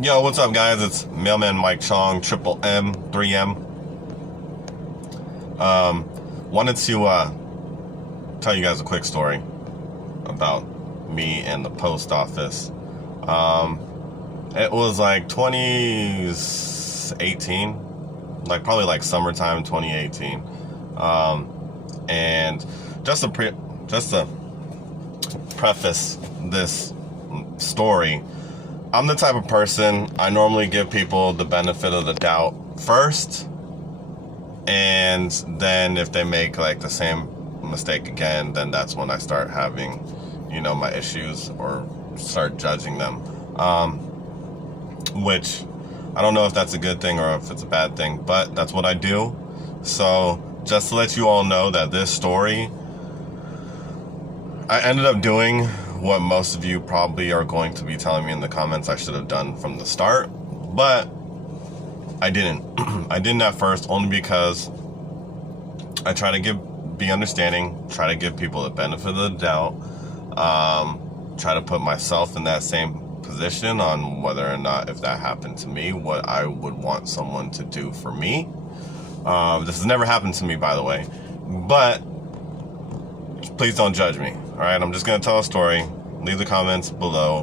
Yo, what's up, guys? It's Mailman Mike Chong, Triple M, 3M. Wanted to tell you guys a quick story about me and the post office. It was like 2018, probably like summertime 2018. And just to preface this story, I'm the type of person, I normally give people the benefit of the doubt first, and then if they make like the same mistake again, then that's when I start having, my issues or start judging them. Which I don't know if that's a good thing or if it's a bad thing, but that's what I do. So just to let you all know that this story, I ended up doing what most of you probably are going to be telling me in the comments I should have done from the start, but I didn't. I didn't at first, only because I try to be understanding, try to give people the benefit of the doubt, try to put myself in that same position on whether or not, if that happened to me, what I would want someone to do for me. This has never happened to me, by the way, but please don't judge me. All right, I'm just going to tell a story. Leave the comments below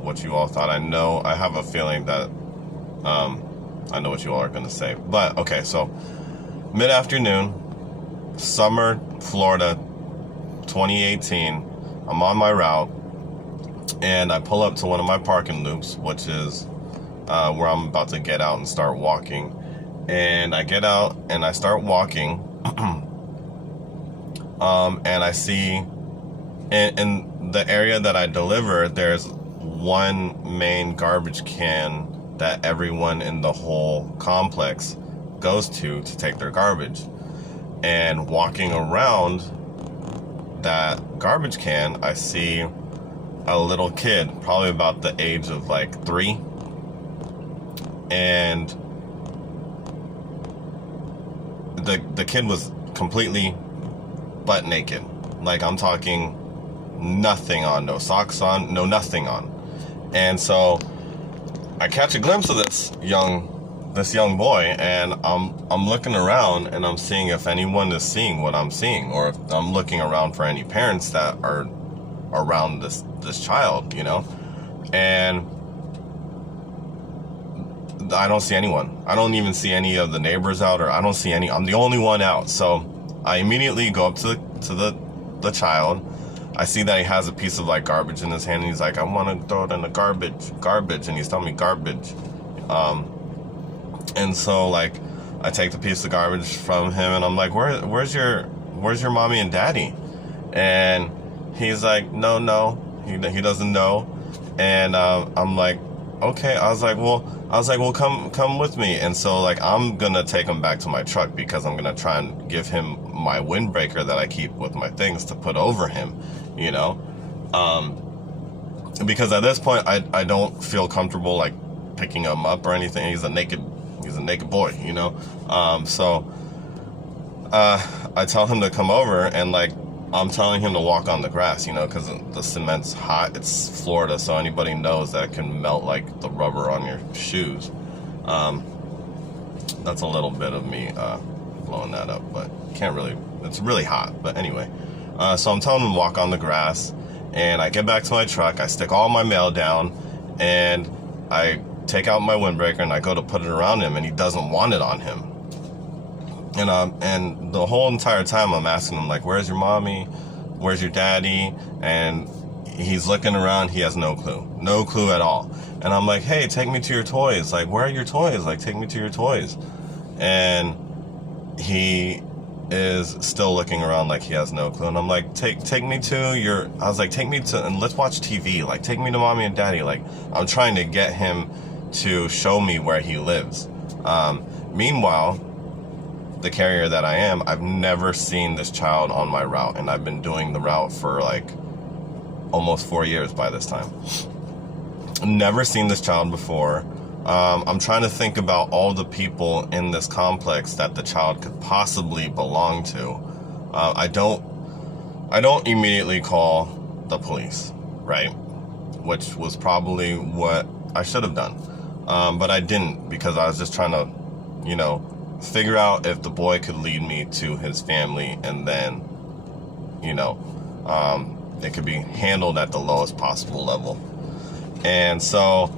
what you all thought. I know, I have a feeling that I know what you all are going to say. But, okay, so mid-afternoon, summer, Florida, 2018. I'm on my route, and I pull up to one of my parking loops, which is where I'm about to get out and start walking. And I get out, and I start walking, and I see in the area that I deliver, there's one main garbage can that everyone in the whole complex goes to take their garbage. And walking around that garbage can, I see a little kid, probably about the age of like 3. And the kid was completely butt naked. Like, I'm talking nothing on, no socks on, no nothing on. And so I catch a glimpse of this young boy, and I'm looking around, and I'm seeing if anyone is seeing what I'm seeing, or if I'm looking around for any parents that are around this child, and I don't see anyone. I don't even see any of the neighbors out, or I don't see any. I'm the only one out. So I immediately go up to the child. I see that he has a piece of like garbage in his hand, and he's like, I want to throw it in the garbage, and he's telling me garbage. And so like I take the piece of garbage from him, and I'm like, where's your mommy and daddy? And he's like, no, he doesn't know. And I'm like, okay. I was like, well, come with me. And so like I'm gonna take him back to my truck, because I'm gonna try and give him my windbreaker that I keep with my things to put over him, because at this point I don't feel comfortable like picking him up or anything. He's a naked boy, so I tell him to come over, and like I'm telling him to walk on the grass, because the cement's hot. It's Florida, so anybody knows that it can melt like the rubber on your shoes. That's a little bit of me blowing that up, but it's really hot. But anyway, so I'm telling him to walk on the grass, and I get back to my truck, I stick all my mail down, and I take out my windbreaker, and I go to put it around him, and he doesn't want it on him. And the whole entire time I'm asking him, like, where's your mommy? Where's your daddy? And he's looking around. He has no clue at all. And I'm like, hey, take me to your toys. Like, where are your toys? Like, take me to your toys. And he is still looking around like he has no clue. And I'm like, take me to and let's watch TV. Like, take me to mommy and daddy. Like, I'm trying to get him to show me where he lives. Meanwhile, the carrier that I am, I've never seen this child on my route, and I've been doing the route for like almost 4 years by this time. Never seen this child before. I'm trying to think about all the people in this complex that the child could possibly belong to. I don't immediately call the police, right? Which was probably what I should have done. But I didn't, because I was just trying to, you know, figure out if the boy could lead me to his family, and then, you know, it could be handled at the lowest possible level. And so,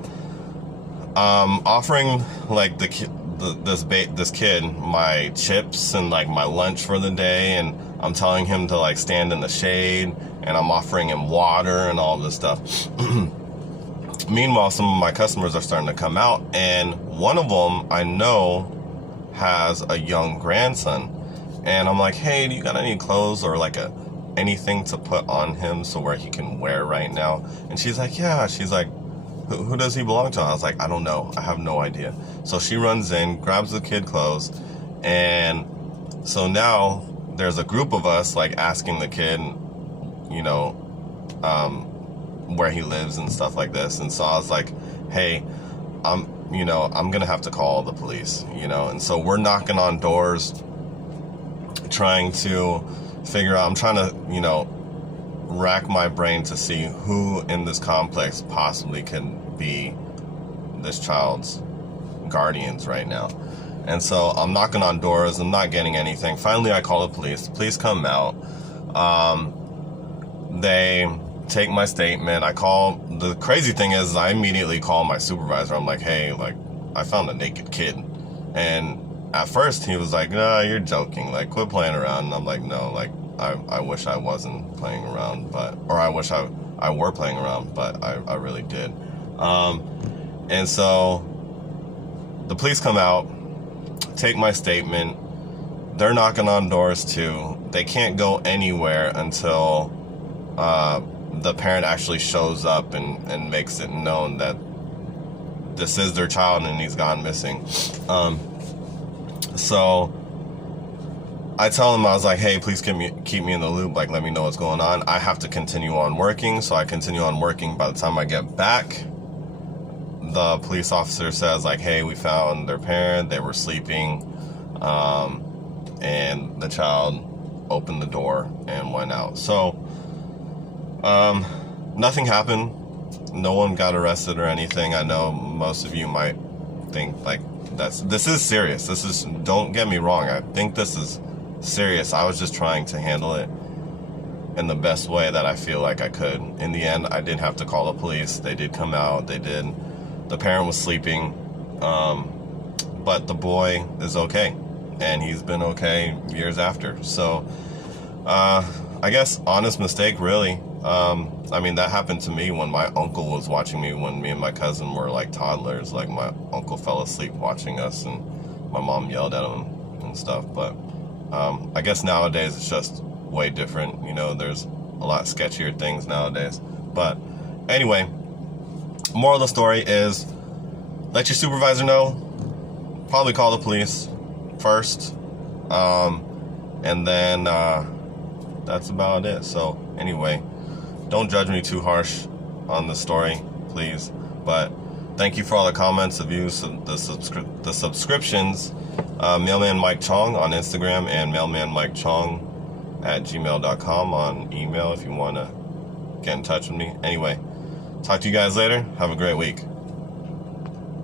offering like this kid my chips and like my lunch for the day, and I'm telling him to like stand in the shade, and I'm offering him water and all this stuff. Meanwhile, some of my customers are starting to come out, and one of them I know has a young grandson, and I'm like, hey, do you got any clothes or like anything to put on him so where he can wear right now? And she's like, yeah. She's like, who does he belong to? I was like, I don't know. I have no idea. So she runs in, grabs the kid clothes, and so now there's a group of us like asking the kid, you know, where he lives and stuff like this. And so I was like, hey, I'm gonna have to call the police, you know. And so we're knocking on doors, trying to figure out, I'm trying to, you know, rack my brain to see who in this complex possibly can be this child's guardians right now. And so I'm knocking on doors, I'm not getting anything. Finally, I call the police. The police come out. They take my statement. The crazy thing is, I immediately call my supervisor. I'm like, hey, like, I found a naked kid. And at first he was like, nah, you're joking, like, quit playing around. And I'm like, no, like, I wish I wasn't playing around, or I wish I were playing around, but I really did. And so the police come out, take my statement. They're knocking on doors too. They can't go anywhere until the parent actually shows up and makes it known that this is their child and he's gone missing. So I tell him, I was like, hey, please keep me in the loop, like, let me know what's going on. I have to continue on working, so I continue on working. By the time I get back, the police officer says, like, hey, we found their parent, they were sleeping, and the child opened the door and went out. So, nothing happened. No one got arrested or anything. I know most of you might think, like, this is serious. Don't get me wrong, I think this is serious. I was just trying to handle it in the best way that I feel like I could. In the end, I did have to call the police. They did come out. The parent was sleeping, but the boy is okay, and he's been okay years after. So I guess honest mistake, really. I mean, that happened to me when my uncle was watching me, when me and my cousin were like toddlers. Like, my uncle fell asleep watching us, and my mom yelled at him and stuff. But I guess nowadays it's just way different. You know, there's a lot sketchier things nowadays. But anyway, moral of the story is, let your supervisor know. Probably call the police first. And then that's about it. So anyway, don't judge me too harsh on the story, please. But thank you for all the comments, the views, the subscriptions. MailmanMikeChong on Instagram, and MailmanMikeChong@gmail.com on email if you want to get in touch with me. Anyway, talk to you guys later. Have a great week.